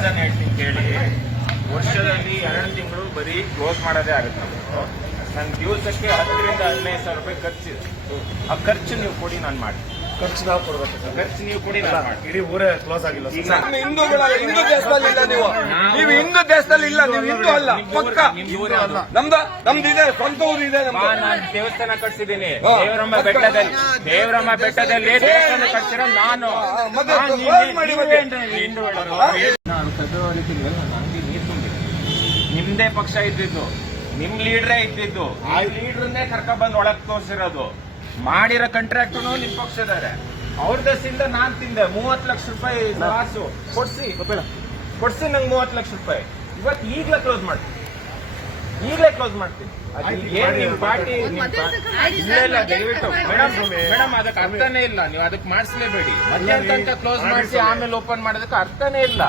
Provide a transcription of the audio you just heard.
Reason ಹೇಳ್ತೀನಿ ಕೇಳಿ. ವರ್ಷದಲ್ಲಿ ಎರಡು ತಿಂಗಳು ಬರೀ ಕ್ಲೋಸ್ ಮಾಡೋದೇ ಆಗುತ್ತೆ. ನನ್ನ ದಿವಸಕ್ಕೆ ಹತ್ತರಿಂದ ಹದಿನೈದು ಸಾವಿರ ರೂಪಾಯಿ ಖರ್ಚಿದೆ. ಆ ಖರ್ಚು ನೀವು ಕೊಡಿ, ನಾನು ಮಾಡಿ ಖರ್ಚು ನಾವು ಕೊಡ್ಬೇಕು ಸರ್. ಖರ್ಚು ನೀವು ಕೊಡಿ ನಾನು ಮಾಡಿ ಇಡೀ ಊರೇ ಕ್ಲೋಸ್ ಆಗಿಲ್ಲ ನಮ್ಮ ಹಿಂದೂಗಳ ಹಿಂದೂ ದೇಶದಲ್ಲಿ ಇಲ್ಲ ನೀವು ನೀವು ಹಿಂದೂ ದೇಶದಲ್ಲಿ ಇಲ್ಲ ನೀವು ಹಿಂದೂ ಅಲ್ಲ ಪಕ್ಕ. ನಮ್ದ ನಮ್ದು ಇದೆ ಸ್ವಂತ ಊರು ಇದೆ ದೇವಸ್ಥಾನ ಕಟ್ಸಿದ್ದೀನಿ ದೇವರಮ್ಮ ಬೆಟ್ಟದಲ್ಲಿ ದೇವರಮ್ಮ ಬೆಟ್ಟದಲ್ಲಿ ದೇವಸ್ಥಾನ ಕಟ್ಸಿರೋ ನಾನು ನಿಮ್ದೇ ಪಕ್ಷ ಇದ್ದಿದ್ದು ನಿಮ್ ಲೀಡ್ರೇ ಇದ್ದಿದ್ದು ಆ ಲೀಡ್ರನ್ನೇ ಕರ್ಕೊಂಡ್ ಬಂದು ಒಳಗ್ ತೋರಿಸಿರೋದು ಮಾಡಿರೋ ಕಾಂಟ್ರಾಕ್ಟ್ ನಿಮ್ ಪಕ್ಷದಾರೆ ಅವ್ರ ದಸಿಂದ ನಾನ್ ತಿಂದೆ. ಮೂವತ್ ಲಕ್ಷ ರೂಪಾಯಿ ಲಾಸು. ಕೊಡ್ಸಿ. ಕೊಡ್ಸಿ ನಂಗೆ ಮೂವತ್ ಲಕ್ಷ ರೂಪಾಯಿ. ಇವತ್ತು ಈಗ್ಲೇ ಕ್ಲೋಸ್ ಮಾಡ್ತೀನಿ ಈಗಲೇ ಕ್ಲೋಸ್ ಮಾಡ್ತೀನಿ. ಅದು ಏನ್ ನಿಮ್ ಪಾರ್ಟಿ ಇಲ್ಲ ದಯವಿಟ್ಟು. ಮೇಡಮ್ ಮೇಡಮ್ ಅದಕ್ಕೆ ಅರ್ಥನೇ ಇಲ್ಲ. ನೀವು ಅದಕ್ಕೆ ಮಾಡಿಸ್ಲೇಬೇಡಿ. ಮಧ್ಯಾಹ್ನ ತನಕ ಕ್ಲೋಸ್ ಮಾಡಿಸಿ ಆಮೇಲೆ ಓಪನ್ ಮಾಡೋದಕ್ಕೆ ಅರ್ಥನೇ ಇಲ್ಲ.